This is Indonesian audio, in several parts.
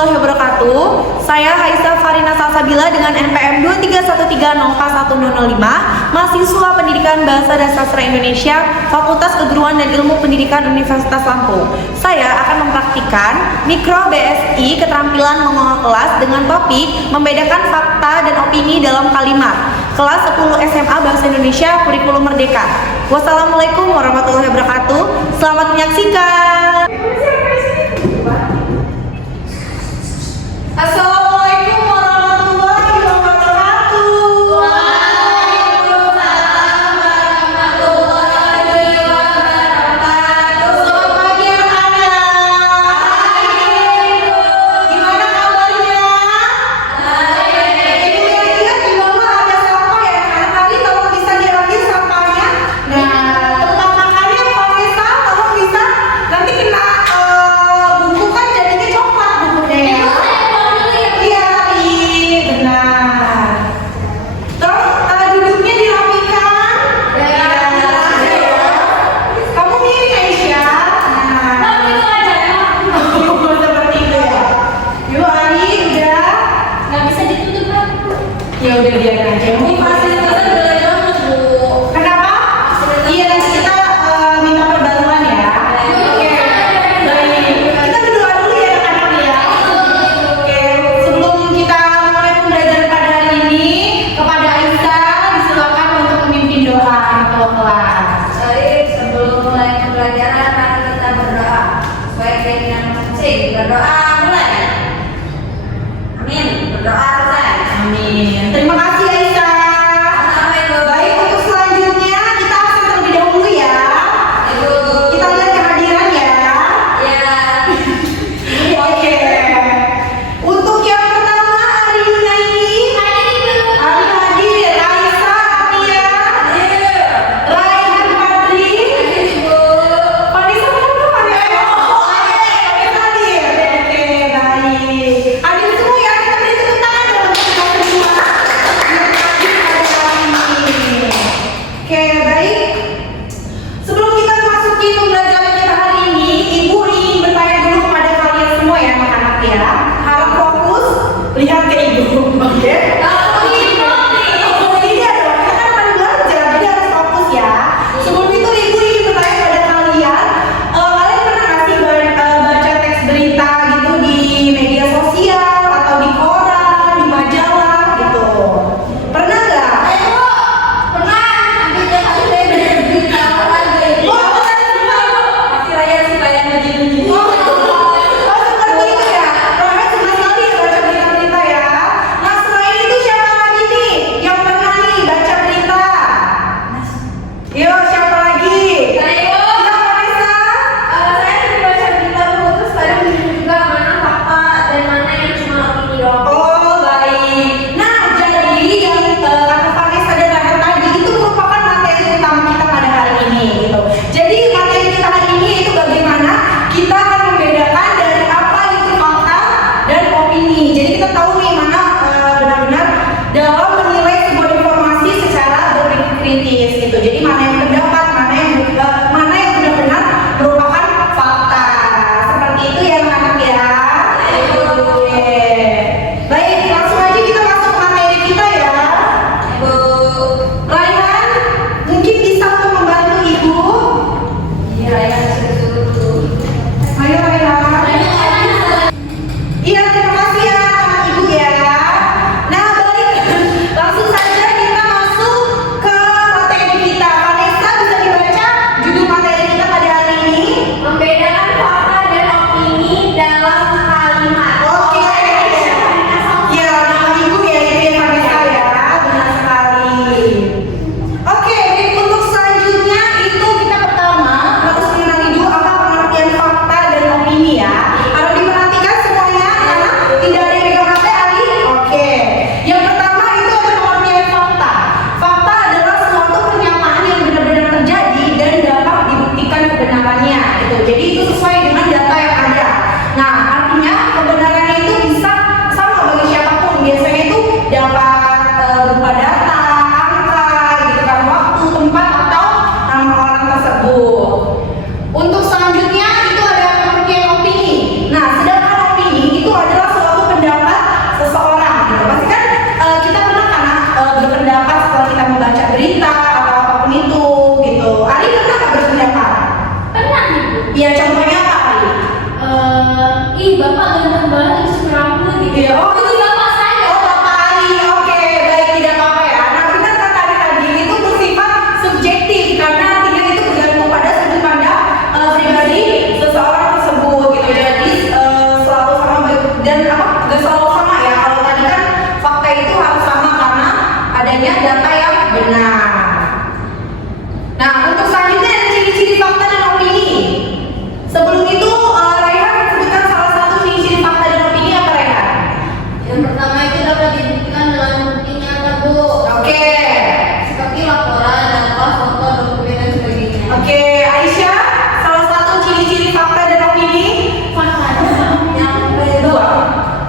warahmatullahi wabarakatuh. Saya Haisa Farina Salsabila dengan NPM 23130K1005, mahasiswa Pendidikan Bahasa dan Sastra Indonesia, Fakultas Keguruan dan Ilmu Pendidikan Universitas Lampung. Saya akan mempraktikkan Mikro BSI Keterampilan Mengolah Kelas dengan topik membedakan fakta dan opini dalam kalimat. Kelas 10 SMA Bahasa Indonesia Kurikulum Merdeka. Wassalamualaikum warahmatullahi wabarakatuh. Selamat menyaksikan. Assalamualaikum warahmatullahi wabarakatuh. Waalaikumsalam warahmatullahi wabarakatuh. Selamat pagi anak-anak. Gimana kabarnya? Ibu lihat di bawah ada sampah ya. Anak tadi tolong bisa diambil sampahnya. Nah, tempat makannya Vanessa tolong bisa. Nanti kena buku kan jadinya coklat bukunya ya. Iya, benar. Terus duduknya dirapikan. Kamu mirip Aisyah. Seperti itu ya. Yuk Ari, udah. Nggak bisa ditutup kan? Ya udah biarin aja. Mungkin fasilitasnya udah banget Bu. Kenapa? Iya, nanti kita minta perbantuan ya. Oke. Baik. Kita berdoa dulu ya anak-anak ya. Oke. Sebelum kita mulai pembelajaran pada hari ini, kepada Aisyah disilakan untuk memimpin doa ketua kelas. Baik, sebelum mulai pembelajaran mari kita berdoa. Sesuai keinginan masing-masing. Berdoa mulai. Amin. Berdoa mulai. Amin. Terima kasih Aisyah. Baik, untuk selanjutnya kita absen terlebih dahulu ya. Kita lihat kehadiran ya. Ya. Oke. Untuk yang pertama Ari Yunaini, Ari hadir, Raisa Atia, Raihan Fadri, Vanessa kenapa Vanessa? Vanessa hadir. Oke, baik. Hadir semua ya, kita beri tepuk tangan dalam kita semua. bapak ganteng banget terus rambut gitu. Iya, oh, itu bapak saya. Oh, Bapak Ali, oke, baik, tidak apa-apa ya. Nah, benar kata tadi itu bersifat subjektif karena artinya itu bergantung pada sudut pandang pribadi seseorang tersebut gitu. Jadi selalu sama dan apa? Gak selalu sama ya. Kalau tadi kan fakta itu harus sama karena adanya data yang benar. Nah, untuk selanjutnya ada ciri-ciri fakta dan opini. Sebelum itu, Raihan sebutkan salah satu ciri-ciri fakta dan opini apa, Raihan? Yang pertama itu dapat dibuktikan dengan bukti nyata, Bu. Oke. Seperti laporan, data, foto, dokumen dan sebagainya. Oke, Aisyah, salah satu ciri-ciri fakta dan opini. Yang kedua,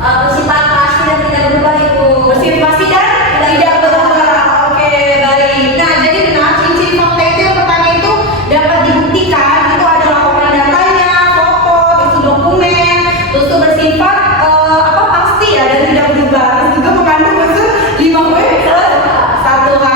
bersifat pasti dan tidak berubah, Ibu. Bersifat pasti dan tidak berubah. Oke, baik. Nah, jadi benar ciri-ciri fakta itu yang pertama itu dapat dibuktikan itu ada laporan datanya, foto, terus dokumen, terus itu bersifat pasti ya dan tidak berubah. Terus juga mengandung unsur 5W plus 1H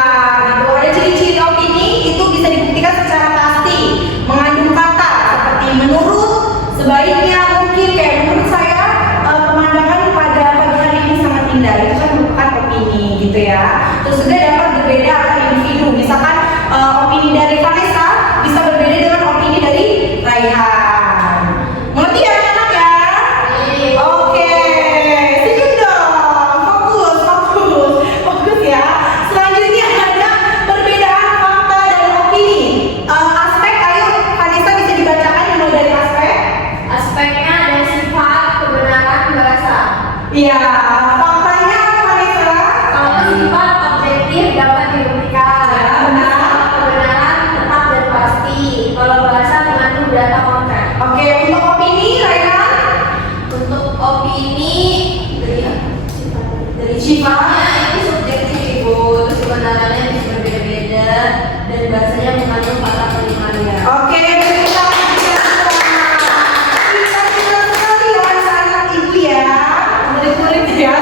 gitu. Ada ciri-ciri opini itu bisa dibuktikan secara pasti, mengandung kata seperti menurut, sebaiknya, mungkin, kayak menurut saya pemandangan pada pagi hari ini sangat indah, itu kan merupakan opini gitu ya. Terus juga dapat berbeda antar individu, misalkan opini dari Vanessa bisa berbeda dengan opini dari Raihan. Mengerti ya anak ya? Oke, senyum dong, fokus ya. Selanjutnya ada perbedaan fakta dan opini. Aspek, ayo Vanessa bisa dibacakan mulai dari aspek. Aspeknya ada sifat, kebenaran, bahasa. Iya, faktanya apa Vanessa? Kalau sifat objektif dapat dibuktikan. Ya, benar. Kebenaran tetap dan pasti. Kalau bahasa mengandung data konkret. Oke, untuk opini Raihan? Untuk opini dari sifatnya itu subjektif, Ibu. Terus kebenarannya bisa berbeda-beda dan bahasanya mengandung kata penerimaannya. Oke, kita sekali ya anak ibu ya, murid-murid ya.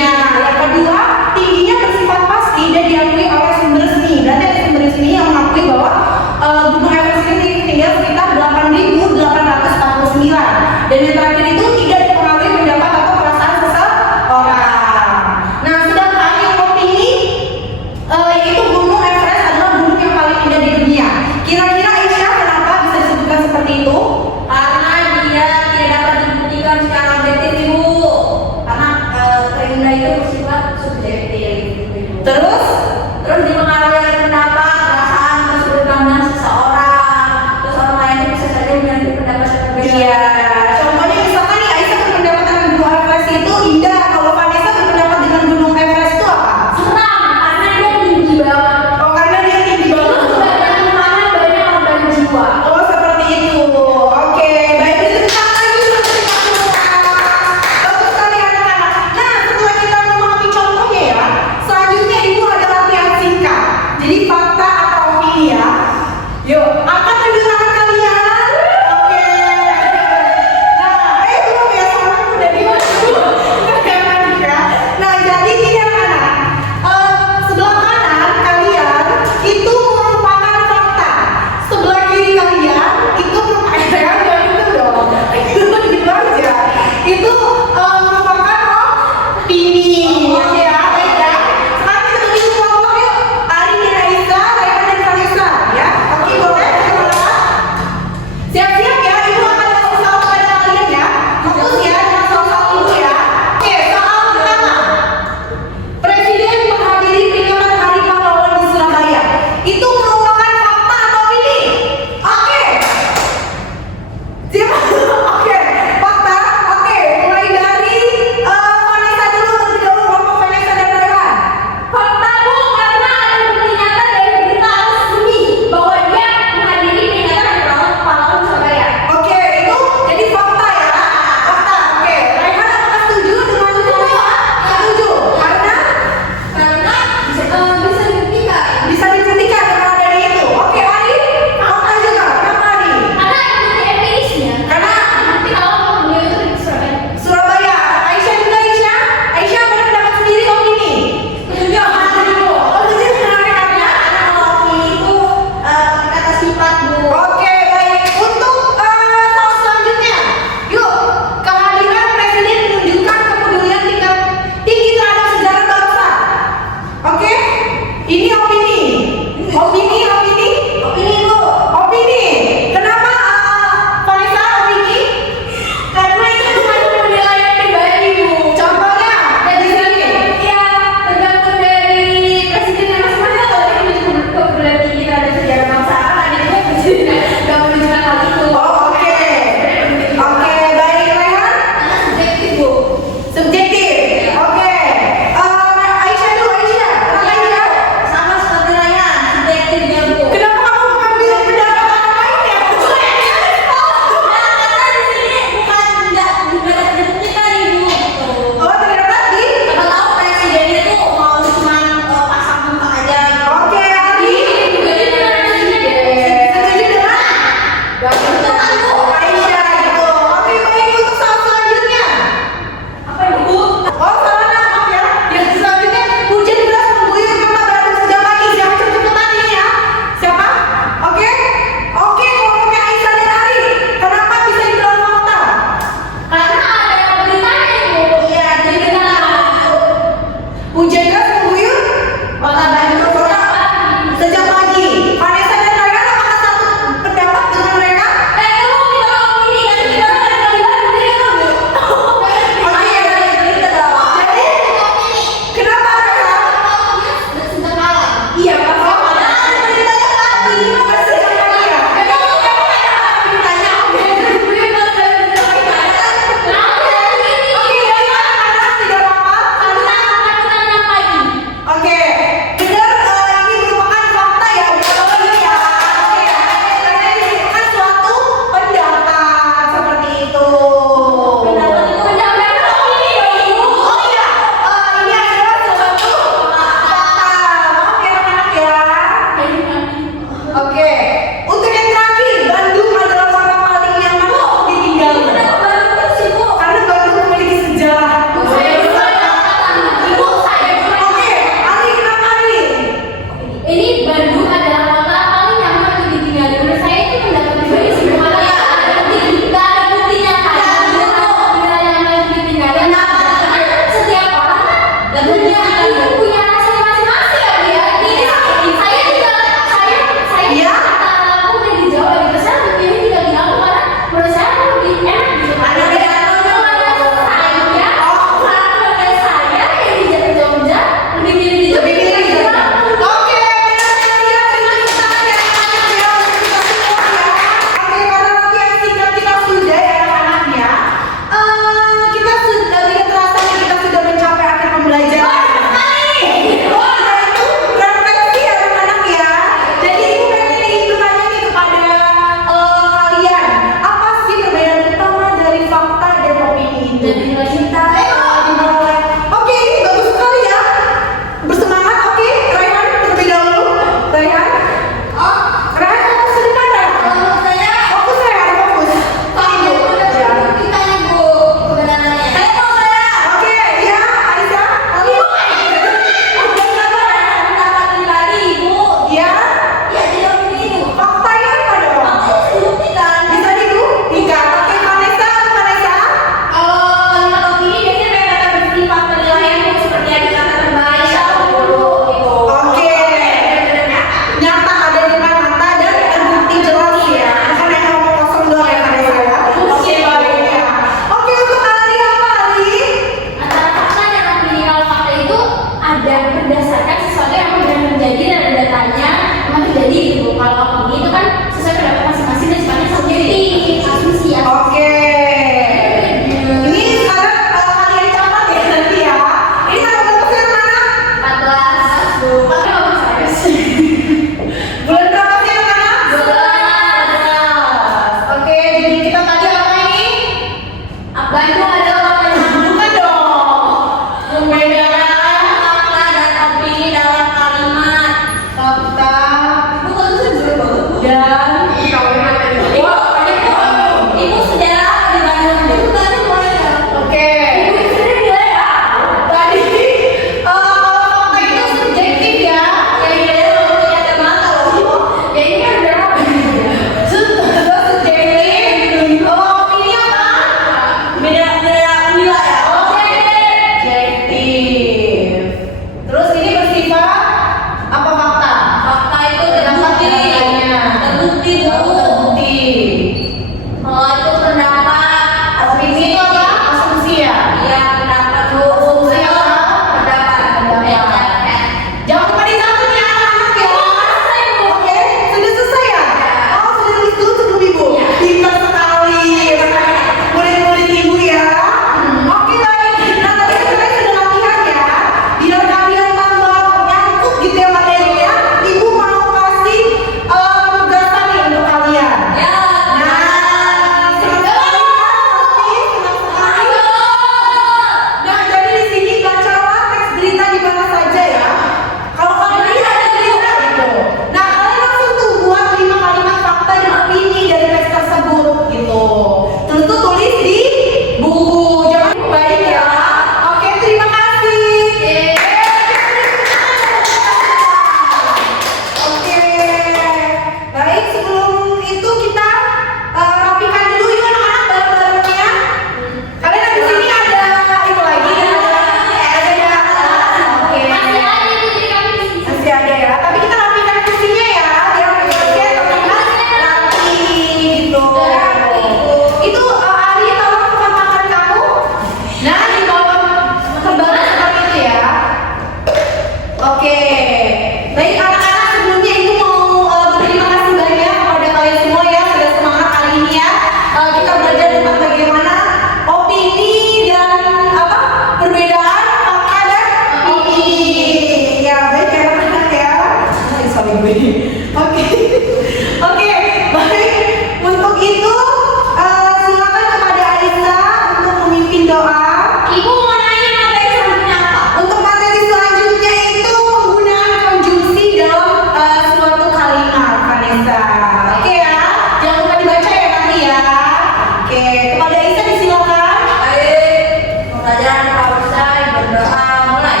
berdoa mulai.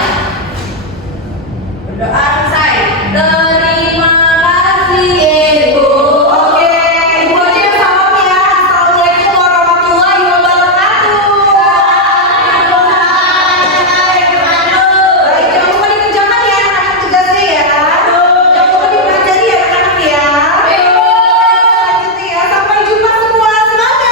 Berdoa selesai. Terima kasih Ibu. Oke, Ibu aja salam ya. Assalamualaikum warahmatullahi wabarakatuh. Baik, jangan lupa dikerjakan ya anak-anak tugasnya ya. Jangan lupa dipelajari ya anak-anak ya. Lanjut ya, sampai jumpa semua. Semangat.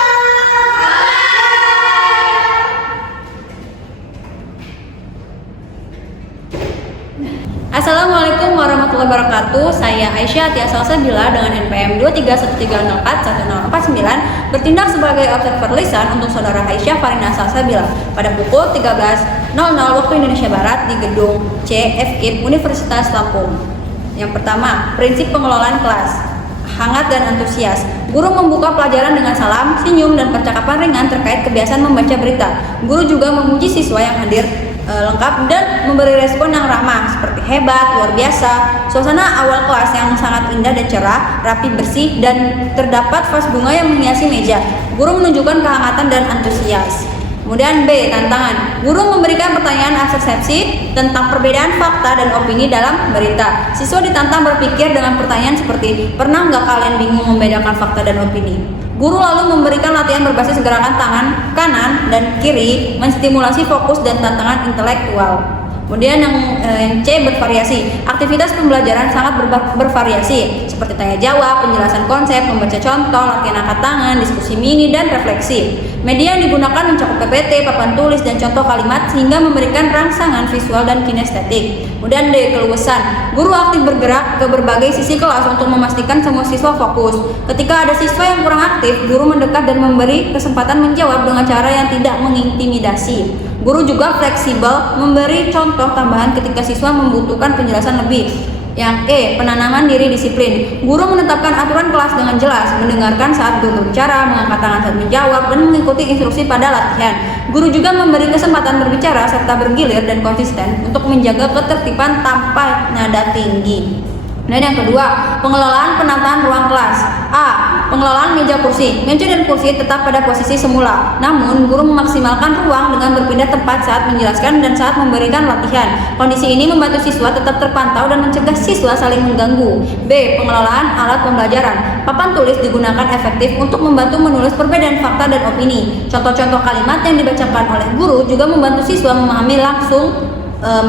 Assalamualaikum warahmatullahi wabarakatuh. Saya Aisyah Tia Salsabila dengan NPM 231304149 bertindak sebagai observer lisan untuk saudara Aisyah Farina Salsabila pada pukul 13.00 waktu Indonesia Barat di gedung C FKIP Universitas Lampung. Yang pertama, prinsip pengelolaan kelas. Hangat dan antusias. Guru membuka pelajaran dengan salam, senyum, dan percakapan ringan terkait kebiasaan membaca berita. Guru juga memuji siswa yang hadir lengkap dan memberi respon yang ramah seperti hebat, luar biasa. Suasana awal kelas yang sangat indah dan cerah, rapi, bersih, dan terdapat vas bunga yang menghiasi meja. Guru menunjukkan kehangatan dan antusias. Kemudian B, tantangan. Guru memberikan pertanyaan asesepsi tentang perbedaan fakta dan opini dalam berita. Siswa ditantang berpikir dengan pertanyaan seperti, pernah nggak kalian bingung membedakan fakta dan opini? Guru lalu memberikan latihan berbasis gerakan tangan kanan dan kiri, menstimulasi fokus dan tantangan intelektual. Kemudian yang C, bervariasi. Aktivitas pembelajaran sangat bervariasi seperti tanya jawab, penjelasan konsep, membaca contoh, latihan angkat tangan, diskusi mini, dan refleksi. Media yang digunakan mencakup PPT, papan tulis, dan contoh kalimat sehingga memberikan rangsangan visual dan kinestetik. Kemudian D, keluasan. Guru aktif bergerak ke berbagai sisi kelas untuk memastikan semua siswa fokus. Ketika ada siswa yang kurang aktif, guru mendekat dan memberi kesempatan menjawab dengan cara yang tidak mengintimidasi. Guru juga fleksibel memberi contoh tambahan ketika siswa membutuhkan penjelasan lebih. Yang E, penanaman diri disiplin. Guru menetapkan aturan kelas dengan jelas, mendengarkan saat guru berbicara, mengangkat tangan saat menjawab, dan mengikuti instruksi pada latihan. Guru juga memberi kesempatan berbicara serta bergilir dan konsisten untuk menjaga ketertiban tanpa nada tinggi. Dan yang kedua, pengelolaan penataan ruang kelas. A, pengelolaan meja kursi. Meja dan kursi tetap pada posisi semula. Namun, guru memaksimalkan ruang dengan berpindah tempat saat menjelaskan dan saat memberikan latihan. Kondisi ini membantu siswa tetap terpantau dan mencegah siswa saling mengganggu. B, pengelolaan alat pembelajaran. Papan tulis digunakan efektif untuk membantu menulis perbedaan fakta dan opini. Contoh-contoh kalimat yang dibacakan oleh guru juga membantu siswa memahami langsung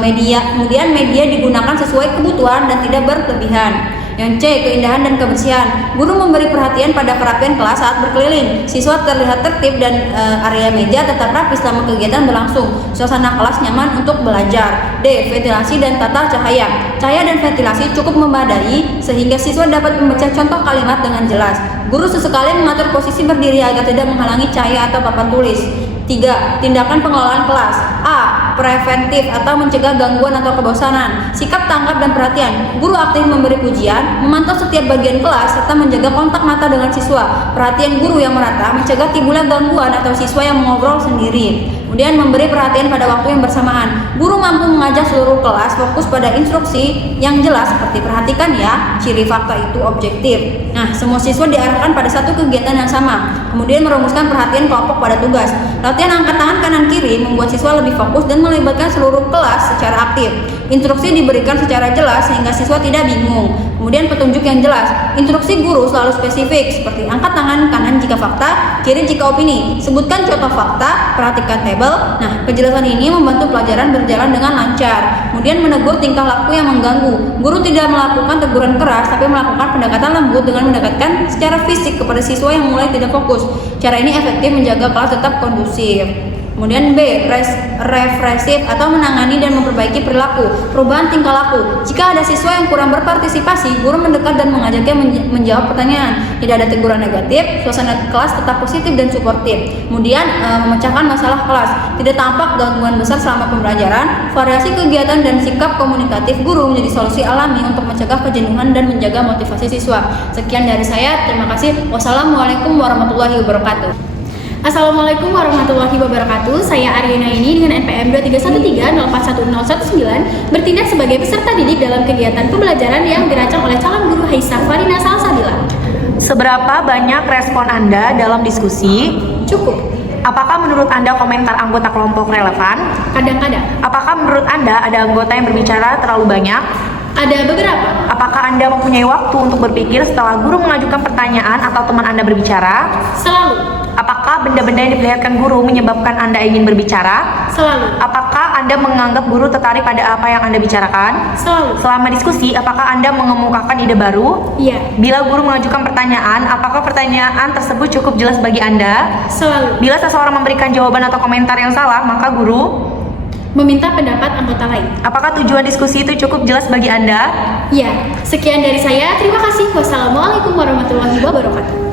media. Kemudian media digunakan sesuai kebutuhan dan tidak berlebihan. Yang C, keindahan dan kebersihan. Guru memberi perhatian pada kerapian kelas saat berkeliling. Siswa terlihat tertib dan area meja tetap rapi selama kegiatan berlangsung. Suasana kelas nyaman untuk belajar. D, ventilasi dan tata cahaya. Cahaya dan ventilasi cukup memadai sehingga siswa dapat membaca contoh kalimat dengan jelas. Guru sesekali mengatur posisi berdiri agar tidak menghalangi cahaya atau papan tulis. 3. Tindakan pengelolaan kelas. A, preventif atau mencegah gangguan atau kebosanan. Sikap tanggap dan perhatian. Guru aktif memberi pujian, memantau setiap bagian kelas, serta menjaga kontak mata dengan siswa. Perhatian guru yang merata mencegah timbulnya gangguan atau siswa yang mengobrol sendiri. Kemudian memberi perhatian pada waktu yang bersamaan. Guru mampu mengajak seluruh kelas fokus pada instruksi yang jelas seperti perhatikan ya, ciri fakta itu objektif. Nah, semua siswa diarahkan pada satu kegiatan yang sama. Kemudian merumuskan perhatian kelompok pada tugas. Latihan angkat tangan kanan kiri membuat siswa lebih fokus dan melibatkan seluruh kelas secara aktif. Instruksi diberikan secara jelas sehingga siswa tidak bingung. Kemudian petunjuk yang jelas. Instruksi guru selalu spesifik seperti angkat tangan kanan jika fakta, kiri jika opini. Sebutkan contoh fakta, perhatikan tabel. Nah, kejelasan ini membantu pelajaran berjalan dengan lancar. Kemudian menegur tingkah laku yang mengganggu. Guru tidak melakukan teguran keras tapi melakukan pendekatan lembut dengan mendekatkan secara fisik kepada siswa yang mulai tidak fokus. Cara ini efektif menjaga kelas tetap kondusif. Kemudian B, represif atau menangani dan memperbaiki perilaku, perubahan tingkah laku. Jika ada siswa yang kurang berpartisipasi, guru mendekat dan mengajaknya menjawab pertanyaan. Tidak ada teguran negatif, suasana kelas tetap positif dan suportif. Kemudian memecahkan masalah kelas. Tidak tampak gangguan besar selama pembelajaran. Variasi kegiatan dan sikap komunikatif guru menjadi solusi alami untuk mencegah kejenuhan dan menjaga motivasi siswa. Sekian dari saya, terima kasih. Wassalamualaikum warahmatullahi wabarakatuh. Assalamualaikum warahmatullahi wabarakatuh. Saya Aryana ini dengan NPM 231304119 bertindak sebagai peserta didik dalam kegiatan pembelajaran yang dirancang oleh calon guru Aisyah Farina Salsabila. Seberapa banyak respon Anda dalam diskusi? Cukup. Apakah menurut Anda komentar anggota kelompok relevan? Kadang-kadang. Apakah menurut Anda ada anggota yang berbicara terlalu banyak? Ada beberapa. Apakah Anda mempunyai waktu untuk berpikir setelah guru mengajukan pertanyaan atau teman Anda berbicara? Selalu. Apakah benda-benda yang diperlihatkan guru menyebabkan Anda ingin berbicara? Selalu. Apakah Anda menganggap guru tertarik pada apa yang Anda bicarakan? Selalu. Selama diskusi, apakah Anda mengemukakan ide baru? Iya. Bila guru mengajukan pertanyaan, apakah pertanyaan tersebut cukup jelas bagi Anda? Selalu. Bila seseorang memberikan jawaban atau komentar yang salah, maka guru Meminta pendapat anggota lain. apakah tujuan diskusi itu cukup jelas bagi Anda? Iya. Sekian dari saya. Terima kasih. Wassalamualaikum warahmatullahi wabarakatuh.